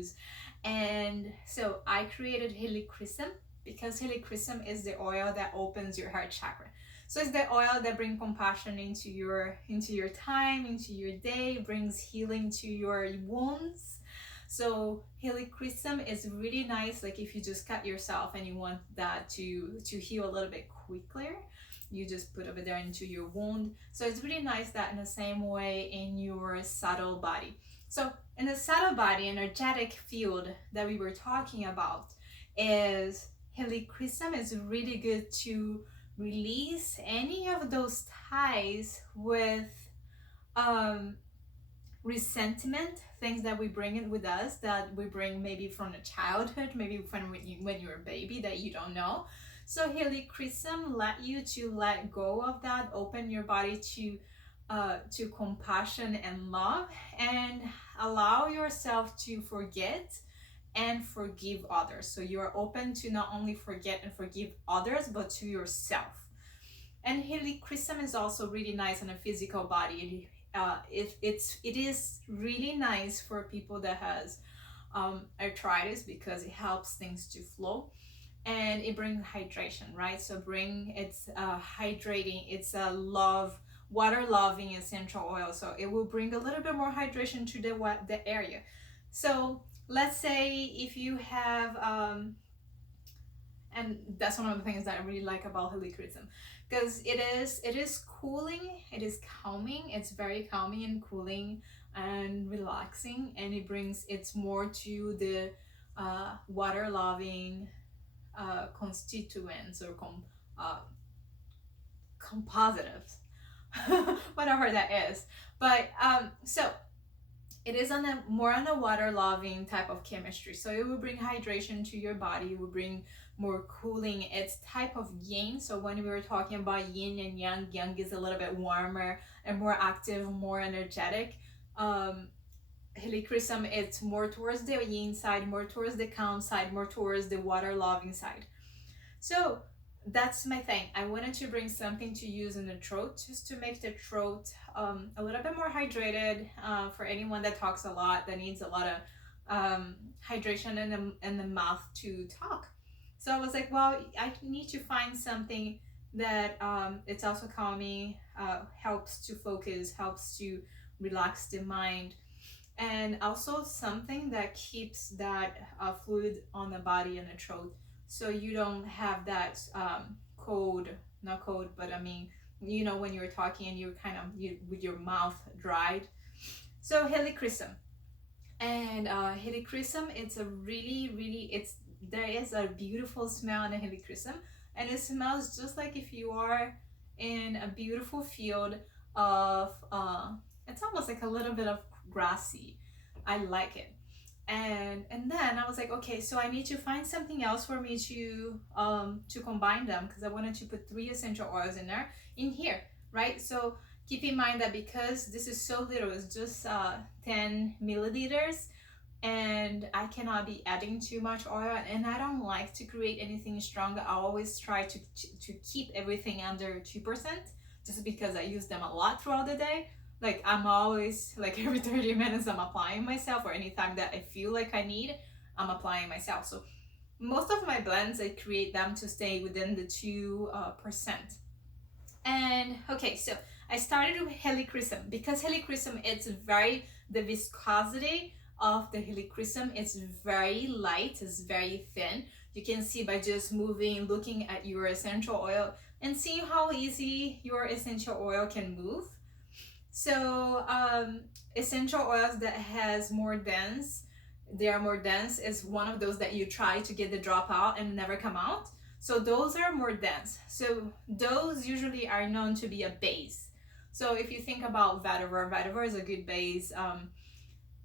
use. And so I created helichrysum because helichrysum is the oil that opens your heart chakra. So it's the oil that brings compassion into your time, into your day, brings healing to your wounds. So helichrysum is really nice, like if you just cut yourself and you want that to heal a little bit quicker, you just put over there into your wound. So it's really nice that in the same way in your subtle body. So in the subtle body energetic field that we were talking about, is helichrysum is really good to release any of those ties with um, resentment, things that we bring in with us, that we bring maybe from the childhood, maybe from when you're a baby that you don't know. So helichrysum let you to let go of that, open your body to compassion and love, and allow yourself to forget and forgive others. So you're open to not only forget and forgive others, but to yourself. And helichrysum is also really nice on a physical body. It is really nice for people that has arthritis, because it helps things to flow, and it brings hydration, right? So it's hydrating, it's a water loving essential oil, so it will bring a little bit more hydration to the area. So let's say if you have and that's one of the things that I really like about helichrysum, because it is cooling, it is calming, it's very calming and cooling and relaxing, and it's more to the water loving constituents or compositives, whatever that is. But so it is more on a water loving type of chemistry, so it will bring hydration to your body, it will bring more cooling. It's type of yin, so when we were talking about yin and yang, yang is a little bit warmer and more active, more energetic. Helichrysum, it's more towards the yin side, more towards the calm side, more towards the water loving side. So that's my thing. I wanted to bring something to use in the throat, just to make the throat a little bit more hydrated, for anyone that talks a lot, that needs a lot of hydration in the mouth to talk. So I was like, well, I need to find something that it's also calming, helps to focus, helps to relax the mind, and also something that keeps that fluid on the body and the throat, so you don't have that not cold, but I mean, when you're talking and you're kind of with your mouth dried. So helichrysum, and helichrysum, it's a really there is a beautiful smell in a helichrysum, and it smells just like if you are in a beautiful field of it's almost like a little bit of grassy. I like it. And then I was like, okay, so I need to find something else for me to combine them, because I wanted to put 3 essential oils in here, right? So keep in mind that because this is so little, it's just 10 milliliters, and I cannot be adding too much oil, and I don't like to create anything strong. I always try to keep everything under 2%, just because I use them a lot throughout the day. Like I'm always, like every 30 minutes I'm applying myself, or anytime that I feel like I need, I'm applying myself. So most of my blends, I create them to stay within the 2%. And okay, so I started with helichrysum, because helichrysum, the viscosity of the helichrysum, it's very light, it's very thin. You can see by just moving, looking at your essential oil, and seeing how easy your essential oil can move. So essential oils that has more dense, they are more dense, is one of those that you try to get the drop out and never come out. So those are more dense. So those usually are known to be a base. So if you think about vetiver is a good base.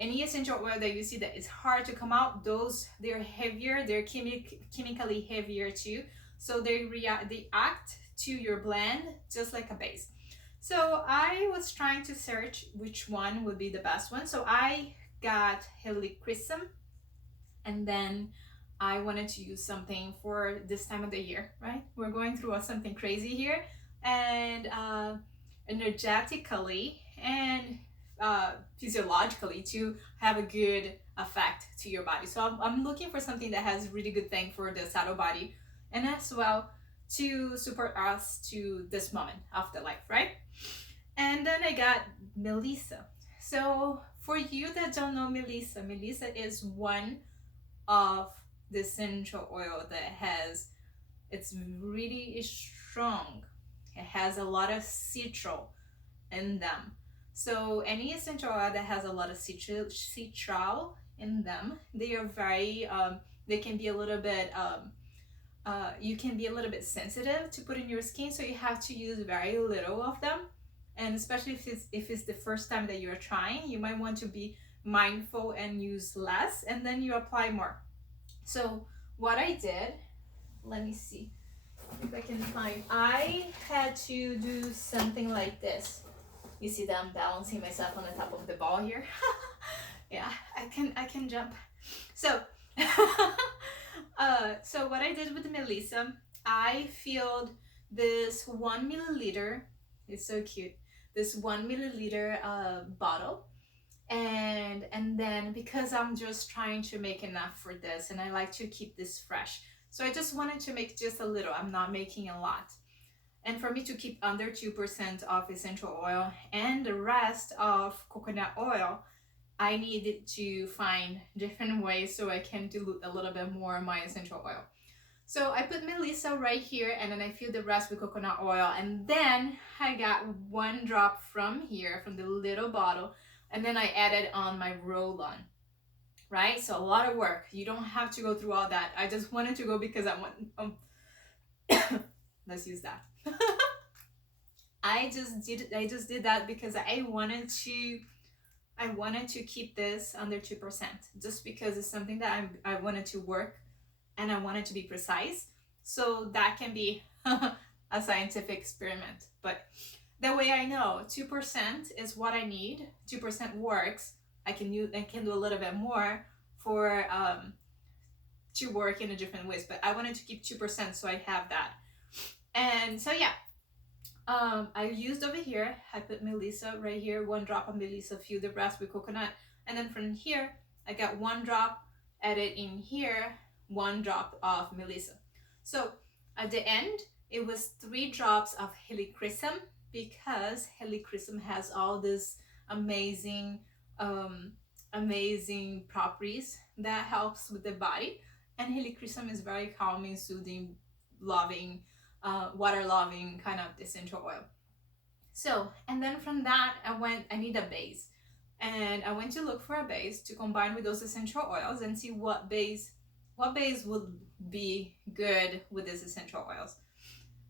Any essential oil that you see that is hard to come out, they're heavier, they're chemically heavier too. So they act to your blend just like a base. So I was trying to search which one would be the best one. So I got helichrysum, and then I wanted to use something for this time of the year, right? We're going through something crazy here, and energetically and physiologically to have a good effect to your body. So I'm looking for something that has really good thing for the saddle body, and as well to support us to this moment of the life, right? And then I got Melissa. So for you that don't know Melissa, Melissa is one of the essential oil that has, it's really strong. It has a lot of citral in them. So any essential oil that has a lot of citral in them, they are very they can be a little bit you can be a little bit sensitive to put in your skin, so you have to use very little of them. And especially if it's the first time that you're trying, you might want to be mindful and use less, and then you apply more. So what I did, let me see if I can find, I had to do something like this. You see that I'm balancing myself on the top of the ball here. Yeah, I can jump. So so what I did with Melissa, I filled this 1 milliliter, it's so cute, this 1 milliliter bottle. And then because I'm just trying to make enough for this and I like to keep this fresh, so I just wanted to make just a little, I'm not making a lot. And for me to keep under 2% of essential oil and the rest of coconut oil, I needed to find different ways so I can dilute a little bit more of my essential oil. So I put Melissa right here, and then I fill the rest with coconut oil, and then I got 1 drop from here, from the little bottle, and then I added on my roll-on, right? So a lot of work. You don't have to go through all that. I just wanted to go because I want, let's use that. I just did that because I wanted to keep this under 2%, just because it's something that I wanted to work and I wanted to be precise. So that can be a scientific experiment. But that way I know 2% is what I need. 2% works. I can do a little bit more for to work in a different ways. But I wanted to keep 2%, so I have that. And so yeah, I used over here, I put Melissa right here, 1 drop of Melissa, fill the rest with coconut. And then from here, I got 1 drop added in here, 1 drop of Melissa. So at the end, it was 3 drops of helichrysum, because helichrysum has all this amazing, amazing properties that helps with the body. And helichrysum is very calming, soothing, loving, water loving kind of essential oil. So, and then from that, I need a base. And I went to look for a base to combine with those essential oils and see what base would be good with these essential oils.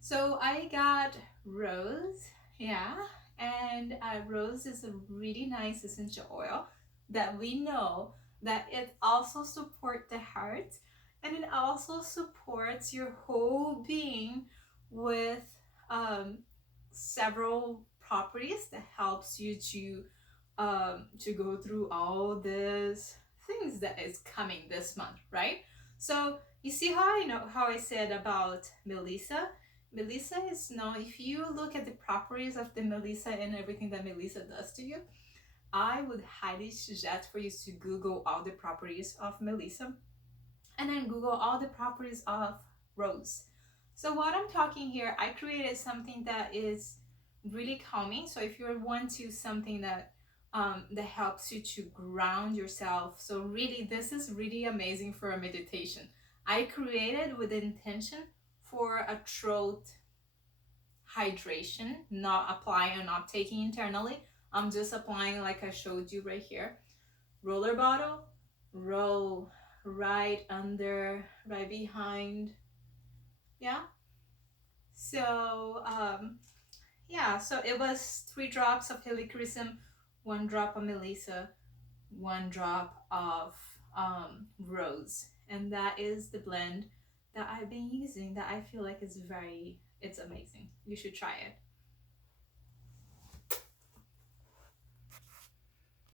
So I got rose, yeah, and rose is a really nice essential oil that we know that it also supports the heart, and it also supports your whole being with several properties that helps you to go through all these things that is coming this month, right? So you see how I said about Melissa. Melissa is known, if you look at the properties of the Melissa and everything that Melissa does to you, I would highly suggest for you to Google all the properties of Melissa and then Google all the properties of rose. So what I'm talking here, I created something that is really calming. So if you want to something that that helps you to ground yourself, so really this is really amazing for a meditation. I created with intention for a throat hydration, not applying or not taking internally. I'm just applying like I showed you right here. Roller bottle, roll right under, right behind. Yeah. So yeah, so it was 3 drops of helichrysum, 1 drop of Melissa, 1 drop of rose, and that is the blend that I've been using. That I feel like is it's amazing. You should try it.